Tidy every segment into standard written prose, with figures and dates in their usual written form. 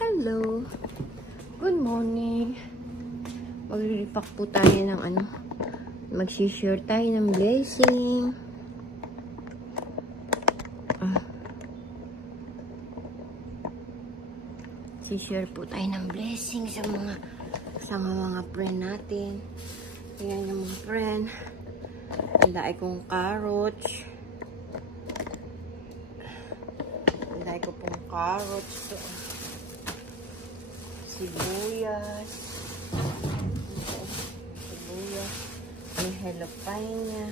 Hello! Good morning! Mag-repack po tayo ng mag-share tayo ng blessing. Si-share po tayo ng blessing sa mga friend natin. Ayan yung mga friend. Tandaan kong carrots. Tandaan ko pong carrots. To. Sibuyas. Sibuyas. May jalapeno.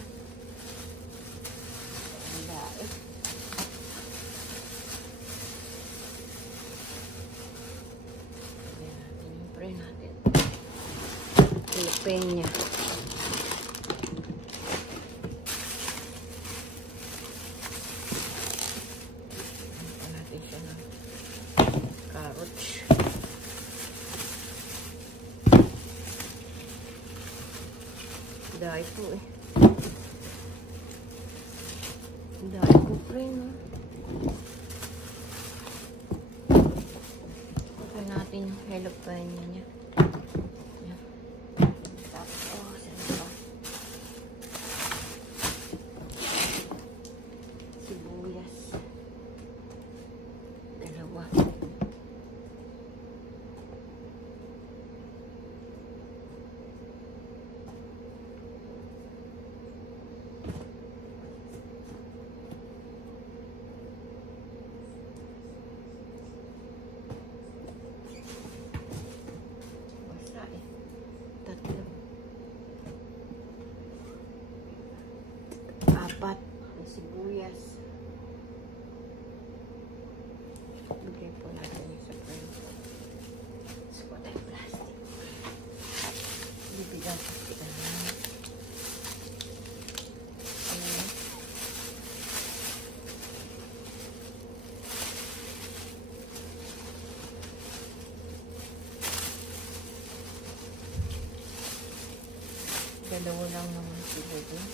Tandaan. Ayan natin. Jalapeno. Dahil po eh. Dahil po friend. Ito natin yung jalapeno niya. Tapos, saan ba? Sibuyas. Dalawa. Apat na sibuyas. Bigay po natin sa friend. Suko tayong plastic. Bibigyan ko sila na. Dalawa lang naman sila din.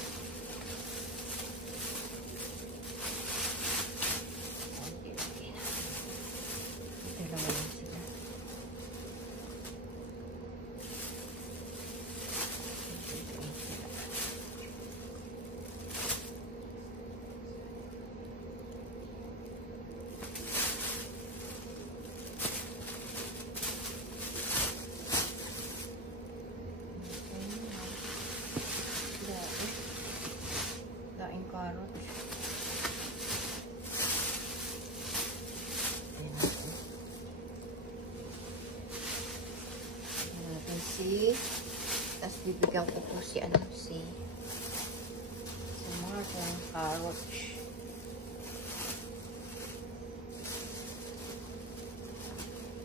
Carrots. Tapos bibigyan ko po si Mark ng carrots.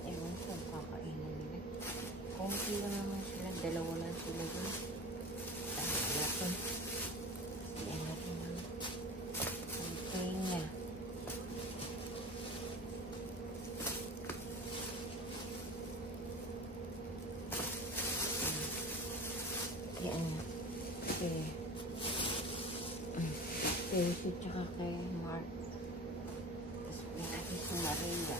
Ewan ko kung kakainin nila. Kunti lang naman sila. Dalawa lang sila dun. Tapos yan natin ang niya. Yan. Percy tsaka kay Mark. Tapos pinagin si Maria.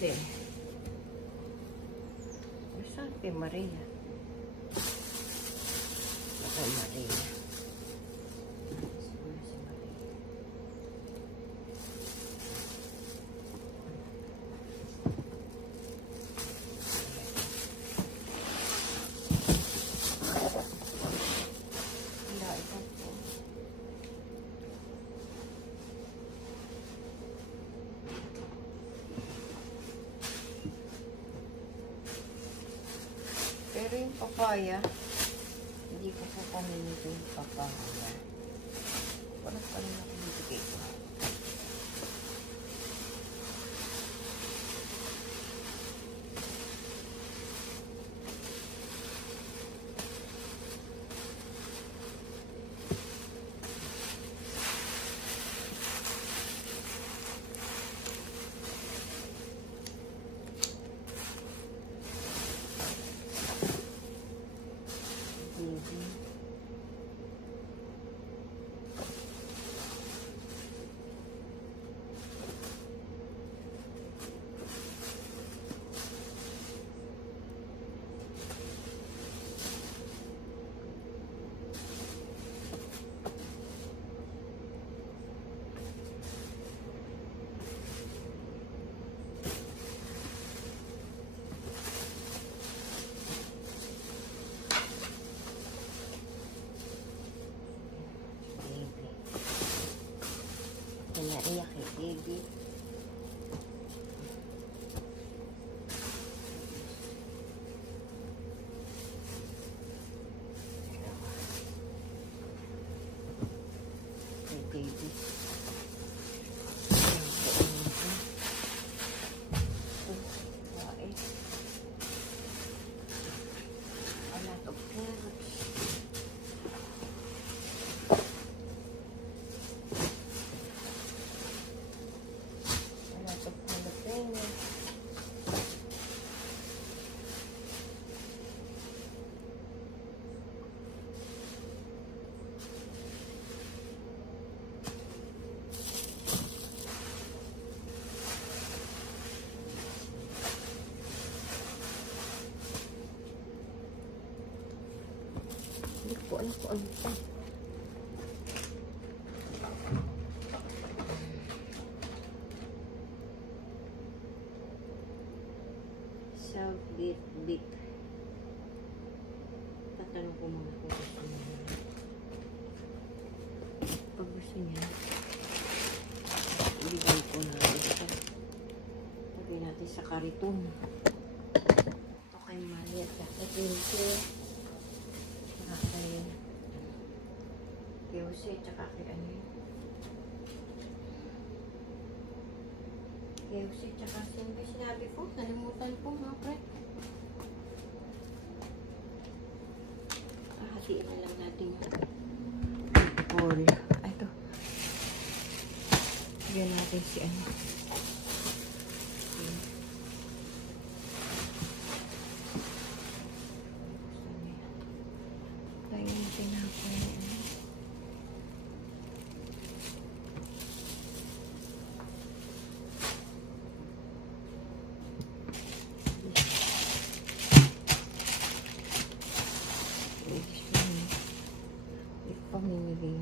Jose. Saan kay Maria? Kay Maria. Siguro si Maria. Wala, ito po. Pero yung papaya, hindi ko po paminito yung papaya. Parang paano ako bibigay ko. Naiyak kay baby. Kay baby. A lot of carrots. Ano po ang ito? Self-beat beat. Tatanong ko muna kung gusto niya. Pag gusto niya, ibigay ko na ito. Lagay natin sa kariton. Ito kay Maria at sa Pinky. Kay Jose, tsaka kay ano yun? Kay Jose, tsaka sinabi ko, nalimutan po mga pre. Hatiin na lang natin yung bowl. Ay, ito. Bigyan natin si ano. Pamimigay.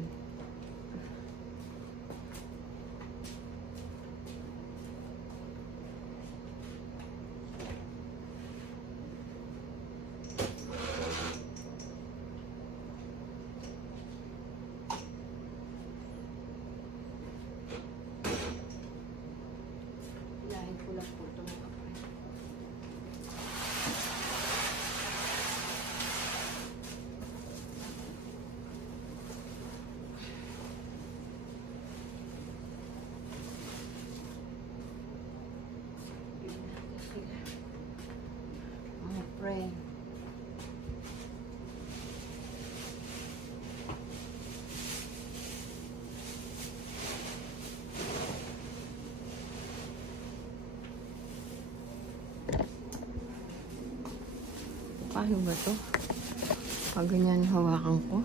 Ilahin ko lang po ito mga kapatid. Pray. Paano ba to? Pag ganyan hawakan ko.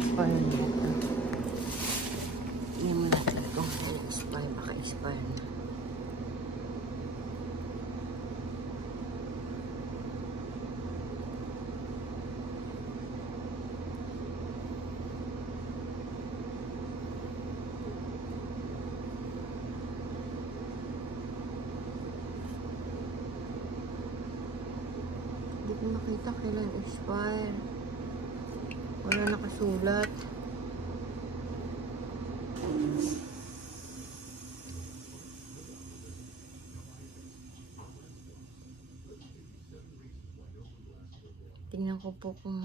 Expire na ito. Hindi mo natin ito. Expire, baka expire na. Hindi ko makita kailan expire. Wala nakasulat. Tingnan ko po kung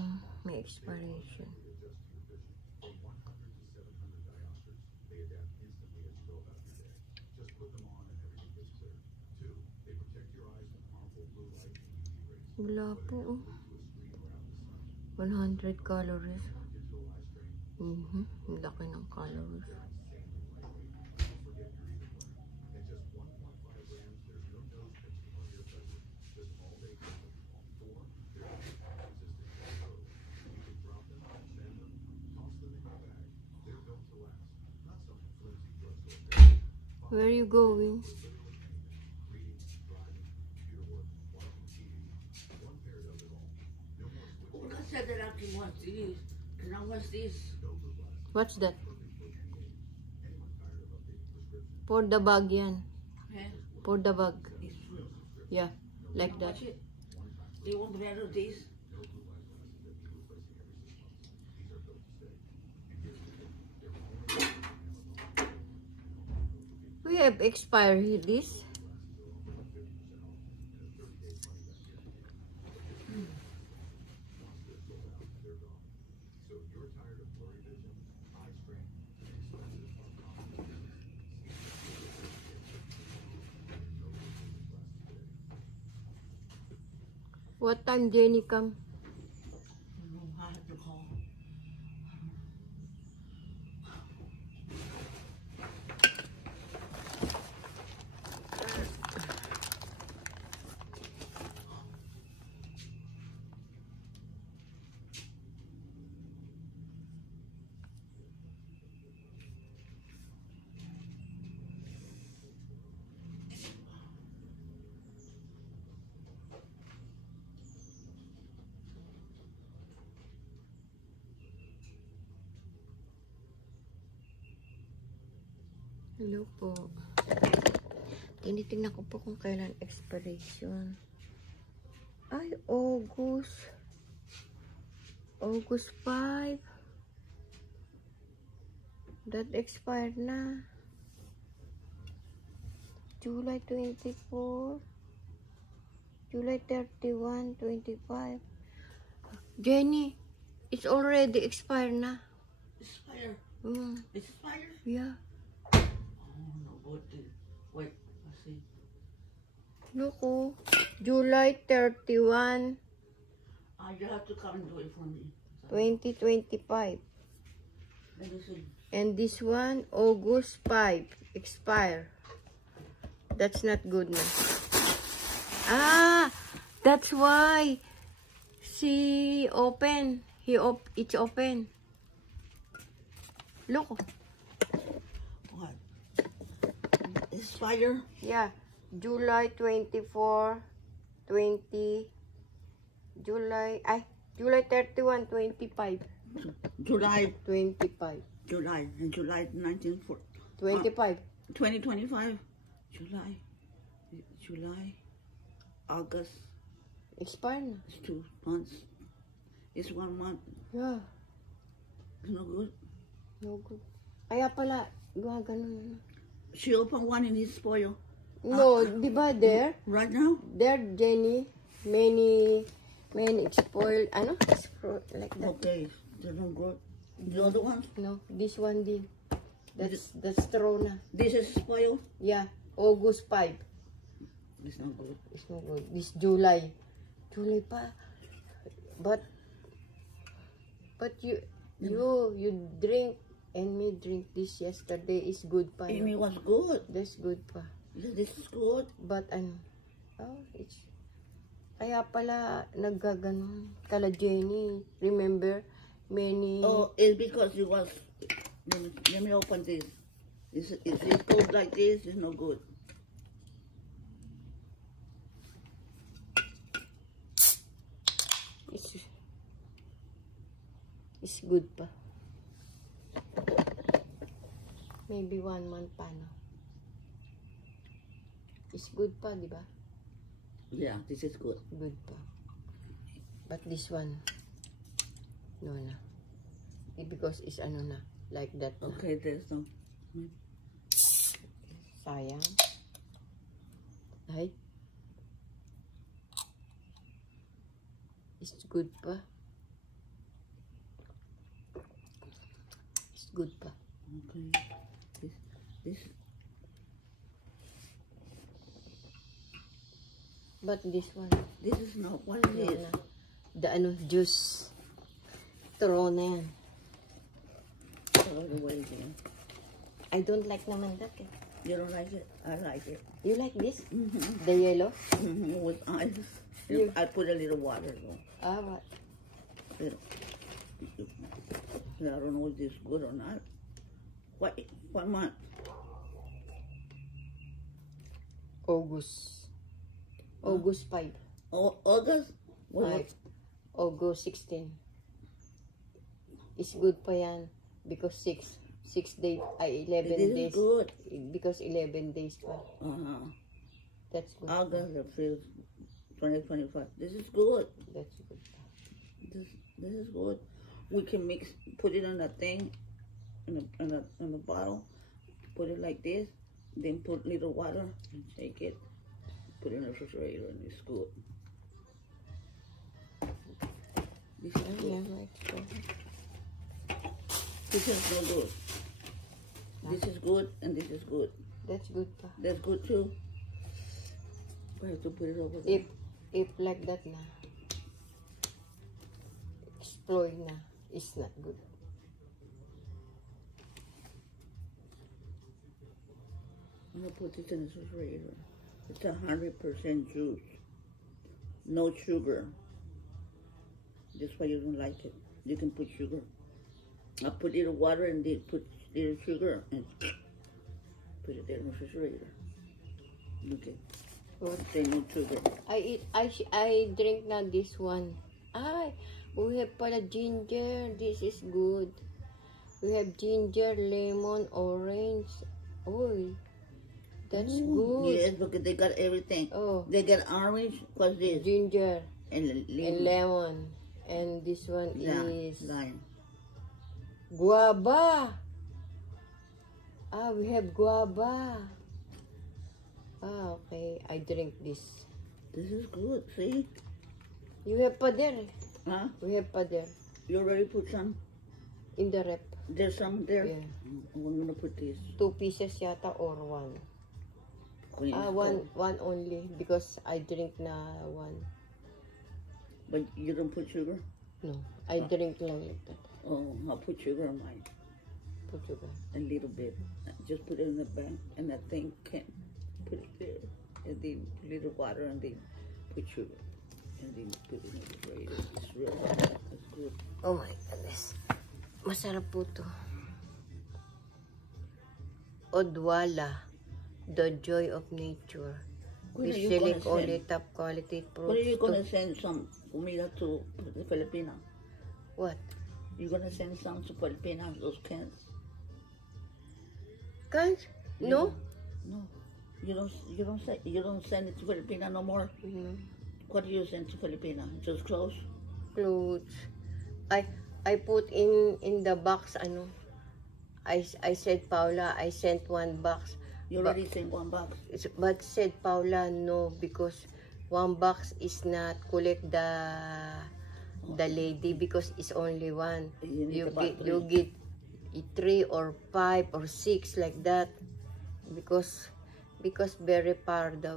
may expiration. Wala po. 100 calories. Ang laki ng calories. Where are you going? I said that I can watch these. Can I watch these? What's that? For the bag yan. Yeah. For the bag. These. Yeah, like Can I that. watch it? Do you want me to do these? We have expired this. What time Jenny come? I have to call. Hello po. Tinitingnan ko po kung kailan expiration. Ay, August. August 5. That expired na. July 24. July 31, 25. Jenny, it's already expired na. Expire. Expire? Yeah. Oh no, what did? Wait, let's see. Look, oh. July 31, You have to come and do it for me. 2025. Let me see. And this one, August 5, expire. That's not good na. Ah, that's why she open. It's open. Look. What? Expire? Yeah, July 24, 20, July 31, 25. July 25. and July 1940. 25. 2025. July, August. Expire na. It's 2 months. It's 1 month. Yeah, It's no good. no good. Kaya pala, ganun. She opened one and it's spoiled. No, di ba there? Right now? There, Jenny, many spoiled, like that. Okay. They're no good. The other one? No, this one din. That's straw na. This is spoiled? Yeah, August 5. It's not good. It's no good. This July. July pa. But you drink and me drink this yesterday is good pa. Amy No? was good. That's good pa. This is good. But it's kaya pala naggaganon. Kala Jenny, remember, many. Oh, it's because it was. Let me open this. If it goes like this, it's no good. It's good pa. Maybe 1 month pa, no? It's good pa, di ba? Yeah, this is good. Good pa. But this one, no na. Because it's ano na, like that na. Okay, there's no. Sayang. Ay. It's good pa. It's good pa. Okay. This. But this one, This is not what it no is. na. The ano, juice. Throw na yan. All the way again. I don't like naman that eh. You don't like it? I like it. You like this? Mm-hmm. The yellow? Mm-hmm. With ice. You- I put a little water though. Ah, what? Little. I don't know if this is good or not. What month? August. August 5. Oh, August? What? 5. August 16. It's good pa yan. Because 6 days, 11 This days. is good. Because 11 days pa. Uh-huh. That's good. August the 5th, 2025. This is good. That's good pa. This is good. We can mix, put it on a thing, in a bottle, put it like this, then put little water and shake it, put it in the refrigerator, and it's good. This is Oh, good. yeah, right. This is no good. This is good, and this is good. That's good pa. That's good too. I have to put it over there. If like that na, explore na, it's not good. I'm gonna put this in the refrigerator. It's 100% juice, no sugar. That's why you don't like it. You can put sugar. I put little water and then put little sugar and put it there in the refrigerator. Okay. Good. Say no sugar. I drink na this one. Ay, we have pala ginger. This is good. We have ginger, lemon, orange. Oh, that's good. Yes, because they got everything. Oh, They got orange. What's this? ginger And and lemon. And this one is lime. guava. Ah, we have guava. Ah, okay. I drink this. This is good. See? You have pa there. Huh? We have pa there. You already put some? In the rep. There's some there? Yeah. I'm gonna put this. 2 pieces yata or 1. Clean Ah, stove. one only because I drink na 1. But you don't put sugar? No, I drink lang like that. Oh, I'll put sugar on mine. Put sugar. A little bit. Just put it in the bag, and that thing can put it there. And then put a little water, and then put sugar. And then put it in the refrigerator. It's real good. It's good. Oh my goodness. Masarap po to. Odwalla, the joy of nature. When We are you select gonna only send? top quality When are you fruits. gonna send some comida to the Filipina? What? You gonna send some to Filipina? Those cans? Guys? No? No. You don't send it to Filipina no more. Mhm. What do you send to Filipina? Just clothes? Clothes. I put in the box ano. I said Paula, I sent 1 box. You already sent 1 box. But said Paula, no, because 1 box is not collect the lady because it's only 1. You need You about get 3 or 5 or 6 like that because very far the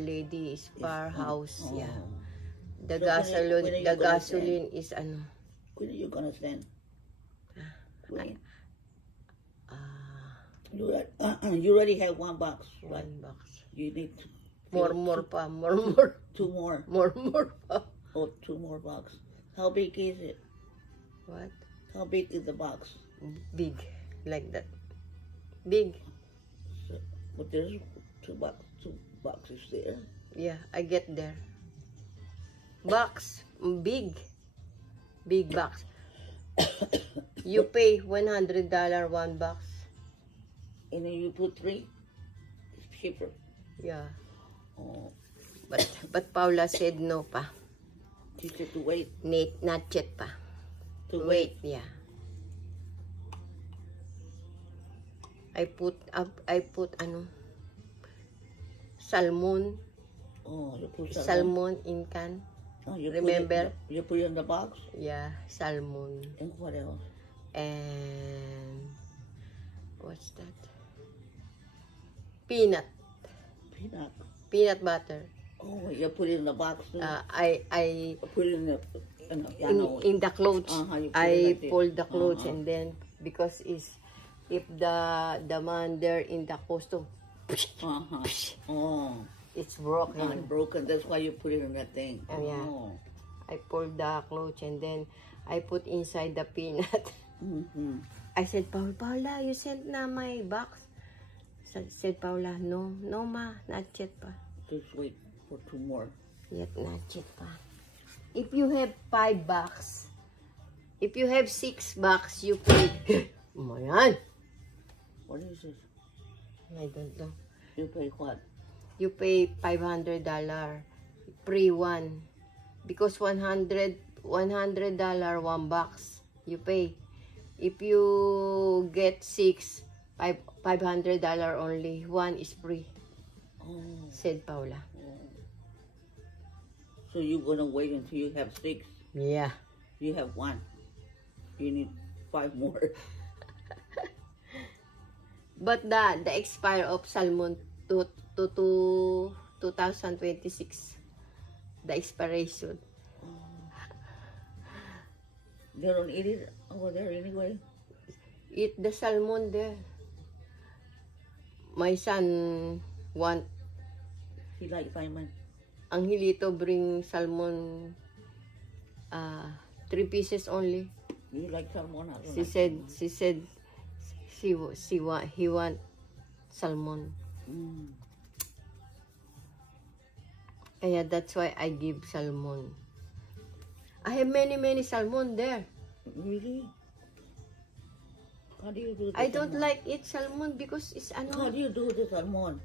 lady is far house. Oh. Yeah. The So when are you gonna gasoline is ano. When are you gonna send? When? Ah, You already have 1 box, right? 1 box. You need to More pa, more 2 more. more pa. Oh, 2 more box. How big is it? What? How big is the box? Big. Like that. Big. So, but there's two boxes there. Yeah, I get there. Box. Big. Big box. You pay $100 one box. And then you put 3? It's cheaper. Yeah. Oh. But Paula said no pa. She said to wait. Not yet pa. To wait. Yeah. I put salmon. Oh, you put salmon. Salmon in can. Oh, you Remember? You put it in the box? Yeah, salmon. And what else? And what's that? Peanut butter. Oh, you put it in the box too? I put it in the in the clothes. I like pull the clothes and then because if the man there in the costume, Oh, it's broken. Broken. That's why you put it in that thing. Oh, yeah. I pull the clothes and then I put inside the peanut. I said, Paula, you sent na my box. Said Paula, no ma, not yet pa. Just wait for 2 more. Yet not yet pa. If you have 5 bucks, if you have 6 bucks, you pay. Oh my. What is this? I don't know. You pay what? You pay $500 pre one because $100 1 box you pay. If you get 6, $500 only. 1 is free. Oh. Said Paula. Oh. So you're gonna wait until you have 6? Yeah. You have 1. You need 5 more. But the expire of salmon to 2026. The expiration. They don't eat it over there anyway? Eat the salmon there. My son want. He like salmon. Angelito bring salmon 3 pieces only. You like salmon? She said he want salmon. Kaya that's why I give salmon. I have many salmon there. Really? How do you do the I don't salmon? like eat salmon because it's How ano. do you do the salmon?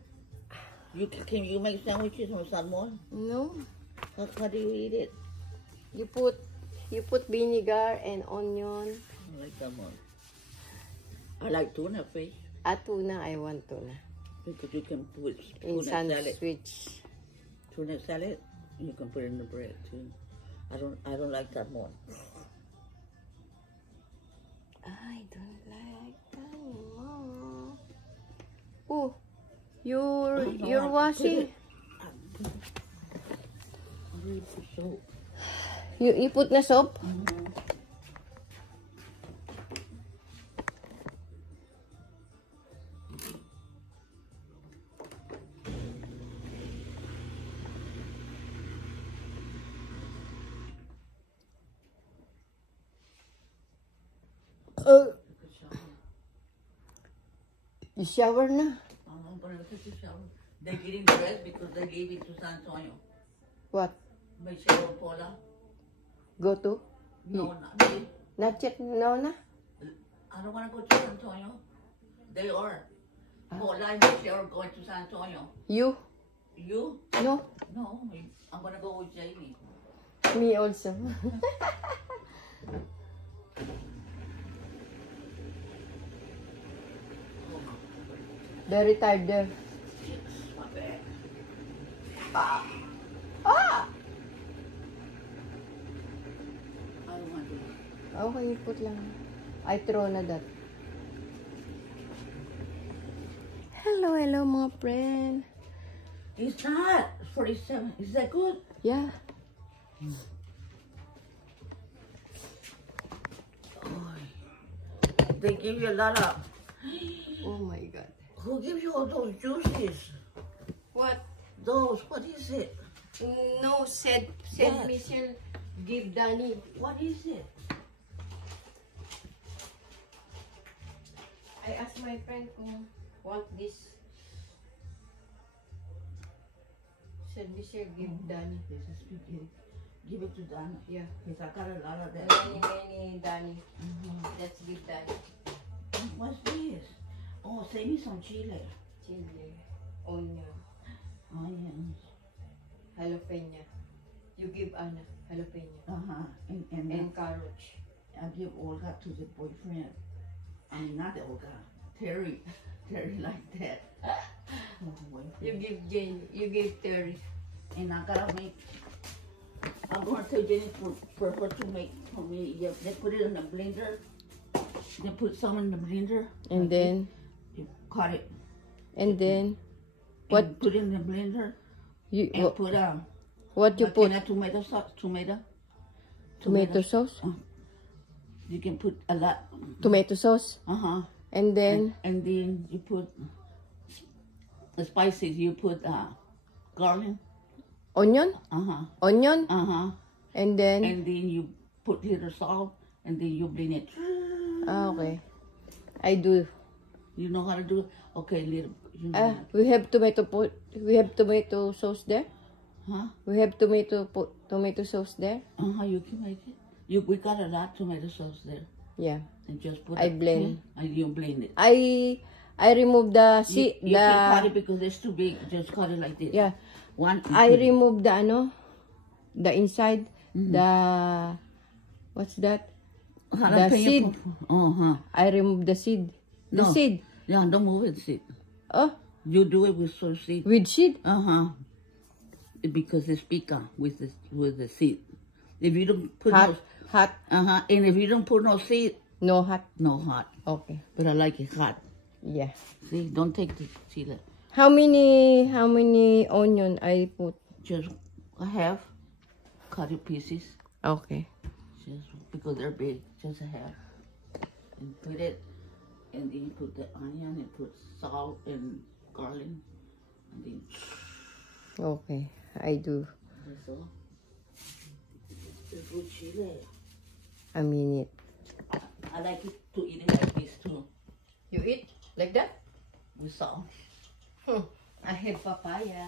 Can you make sandwiches from salmon? No. How do you eat it? You put vinegar and onion. I like salmon. I like tuna fish. Tuna, I want tuna. Because you can put In tuna salad. sandwich. Tuna salad, you can put it in the bread too. I don't like salmon. I don't like salmon. Oh, you're washing. Soap. You put na soap? You shower na? I'm going to take a shower. They're getting dressed because they gave it to San Antonio. What? May shower, Paula? Go to? No, not me. Not yet, no na? I don't want to go to San Antonio. They are. Paula and Michelle are going to San Antonio. You? You? No? No, I'm going to go with Jamie. Me also. Very tired there. My bad. Ah! I don't want to. Okay, put lang. I throw na that. Hello mga friend. It's not 47. Is that good? Yeah. Oh, they give you a lot of. Oh my God. Who gives you all those juices? What? Those, what is it? No, said What? Michelle give Danny. What is it? I asked my friend kung want this. Said Mr. give Danny. This is spaghetti. Give it to Danny. Yeah. Because I got a lot of that. Many Danny. Let's give Danny. What's this? Oh, save me some chili. Chili, onion, Onions. jalapeno. You give Anna jalapeno. And Carrots. I give Olga to the boyfriend. I mean, not the Olga. Terry. Terry like that. You give Jane. You give Terry. And I gotta make. I'm gonna tell Jenny for her to make for me. Yeah, they put it in the blender. They put some in the blender. And like then. this. You cut it. And then. What? What? Put it in the blender. You And put what you put? tomato sauce. Tomato sauce. You can put a lot. Tomato sauce. And then. And then you put the spices. You put garlic. Onion. Onion. And then. And then you put little salt. And then you blend it. Okay. I do. You know how to do it? Okay, little. You know We have tomato. We have tomato sauce there. Huh? We have tomato sauce there. You can make it. We got a lot of tomato sauce there. Yeah. And just put I it. blend. And you blend it. I remove the You can cut it because it's too big. Just cut it like this. Yeah. One. I remove the inside, the what's that? The seed. I remove the seed. The No. seed. Yeah, don't move it, seed. Oh, You do it with some seed. with seed. Because it's pica with the seed. If you don't put Hot. and if you don't put no seed, No hot. no hot. Okay. But I like it hot. Yeah. See, don't take the chili. How many onion I put? Just a half. Cut it pieces. Okay. Just because they're big, just a half. And put it, and then you put the onion and put salt and garlic. And then Okay. I do. that's all. It's good chili. A minute. I like it to eat it like this too. You eat like that? With salt. I have papaya.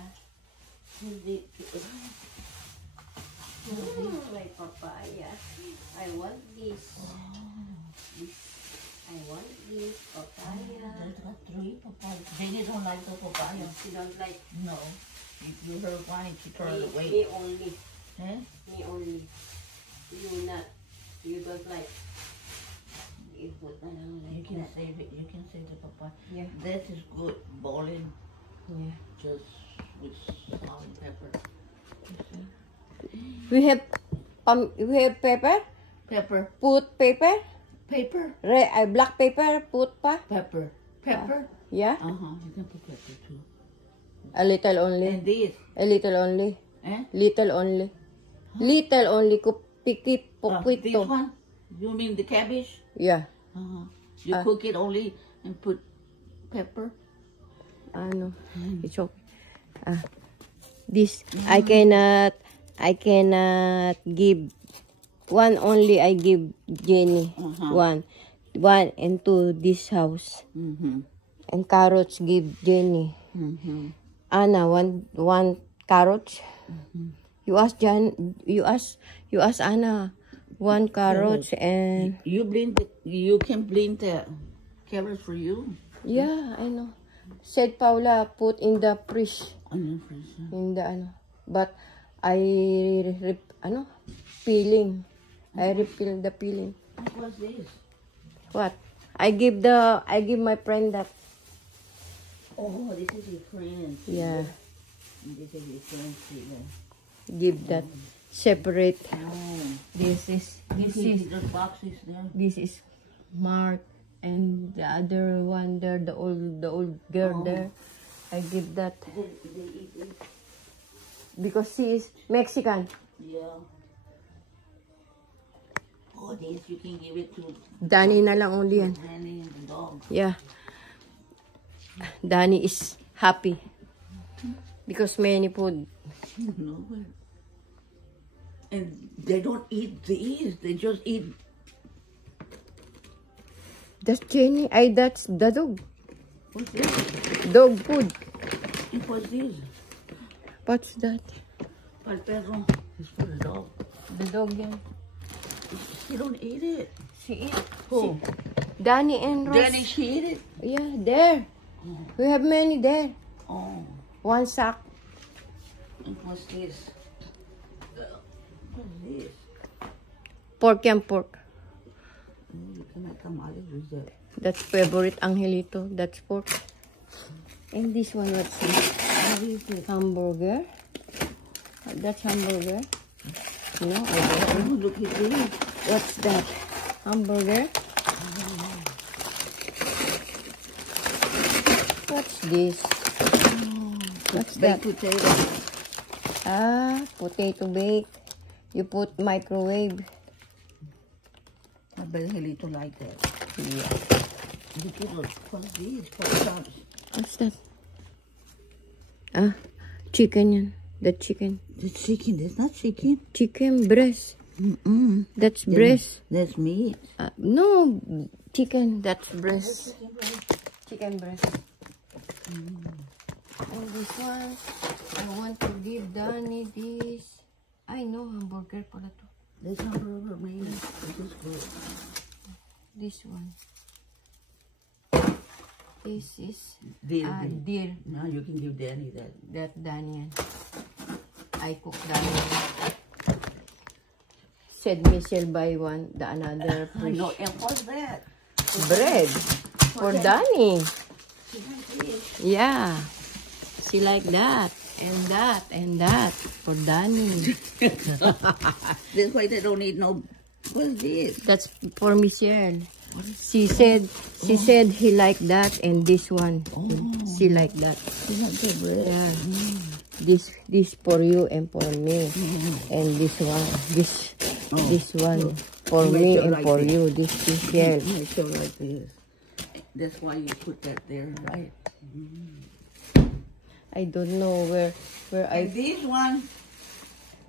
Like papaya. I want this. I want this papaya. There's got 3 papayas. Jenny don't like the papaya. She don't like No. If you heard wine, she turned me away. only. Eh? Me only. You not. You don't like. You put that on You like can that. save it. You can save the papaya. Yeah. This is good. Boiling Yeah. just with salt and pepper. We have pepper. Pepper. Put pepper. Paper. Black pepper. Put pa. Pepper. Pepper. Yeah. You can put pepper too. A little only. And this. A little only. Eh? Little only. Little only. This Kupito. one? You mean the cabbage? Yeah. You cook it only and put pepper? Ano? It's okay. This I cannot give one only. I give Jenny one and 2 this house and carrots give Jenny. Anna one carrots. You ask Anna 1 carrots and You can blend the carrots for you. yeah, I know. Said Paula put in the fridge. On the freezer. In the but I peeling. I repeal the peeling. What's this? What? I give my friend that. Oh, this is your friend. Yeah. This is your friend. Give that separate. Oh. This is The boxes there. this is Mark and the other one there, the old girl there. I give that They eat it. because she is Mexican. Yeah. Oh, this you can give it to Danny na lang only yan. Danny and the dog. Yeah. Danny is happy because many food. No. And they don't eat these. They just eat That's Jenny. That's the dog. What's this? Dog food. What's this? What's that? Para el perro. It's for the dog. The dog yan. She don't eat it. She eat. Who? Danny and Ross. Danny, she eat it? Yeah, there. We have many there. Oh. One sack. And what's this? What's this? Pork and pork. You can make tamales with that. That's favorite Angelito. That's pork. And this one, what's this? What is it? Hamburger. That's hamburger. No, I don't know. Oh, look at this. What's that? Hamburger. What's this? What's that? Baked potato. Ah, potato bake. You put microwave. I bet Angelito like that. Yeah. Look at it. What's this? What's that? Ah, chicken yan. The chicken. The chicken. That's not chicken. Chicken breast. Mm-mm. That's breast. That's meat. No, chicken. That's breast. Chicken breast. And this one, I want to give Danny this. I know hamburger pala to. This hamburger, man. This is good. This one. This is Deer. deer. Now you can give Danny that. That Danny. I cook Danny. Said Michelle buy one, the another I fish. know. And what's that? Bread for Danny. She like this. Yeah. She like that. And that for Danny. That's why they don't eat no. What's this? That's for Michelle. She said he like that and this one. Oh. She like that. She like the bread. Yeah. This for you and for me. And this one. This one for You me make it and like for this. you. This Michelle. Make sure like this. That's why you put that there, right? I don't know where And this one,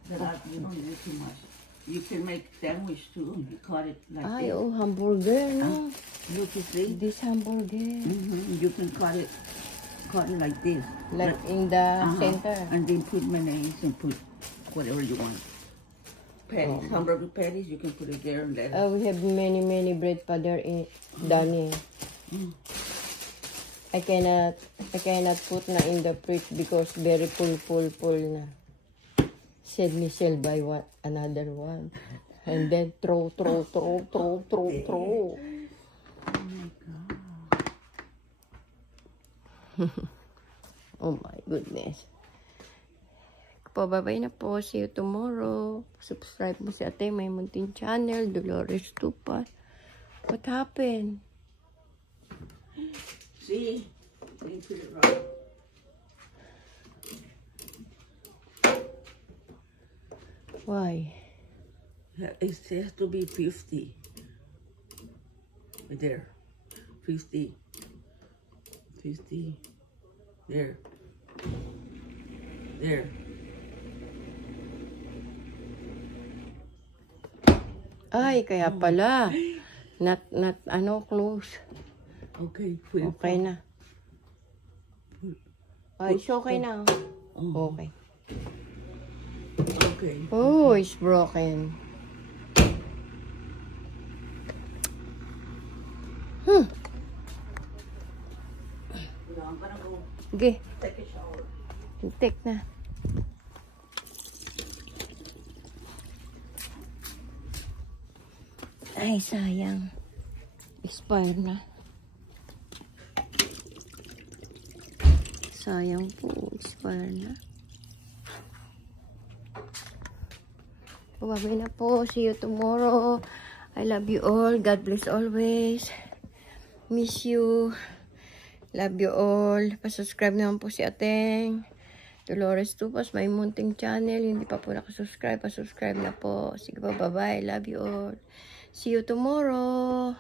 that you don't need too much. You can make sandwich too. You cut it like Ay, this. oh, hamburger, no? You can see. This hamburger. You can cut it like this. Like in the center. And then put mayonnaise and put whatever you want. Patties, hamburger patties, you can put it there and let it. We have many bread pa there in Danny. I cannot put na in the fridge because very full na. Said Michelle buy another one. And then throw. Oh my God. Oh my goodness. Pababay na po. See you tomorrow. Subscribe mo si Ate May Munting channel. Dolores Tupa. What happened? See? You put it right. Why? It has to be 50. Right there. 50. 50. There. There. Ay, kaya pala. Not close. Okay. Put it Okay na. Ay, it's okay na. Oh. Okay. Okay. Oh, it's broken. Now I'm gonna go Okay, take a shower. take na. Ay, sayang. Expire na. Sayang po, expire na. Babay na po. See you tomorrow. I love you all. God bless always. Miss you. Love you all. Pasubscribe naman po si Ateng. Dolores Tupas, May Munting channel. Hindi pa po nakasubscribe. Pasubscribe na po. Sige po, bye-bye. Love you all. See you tomorrow.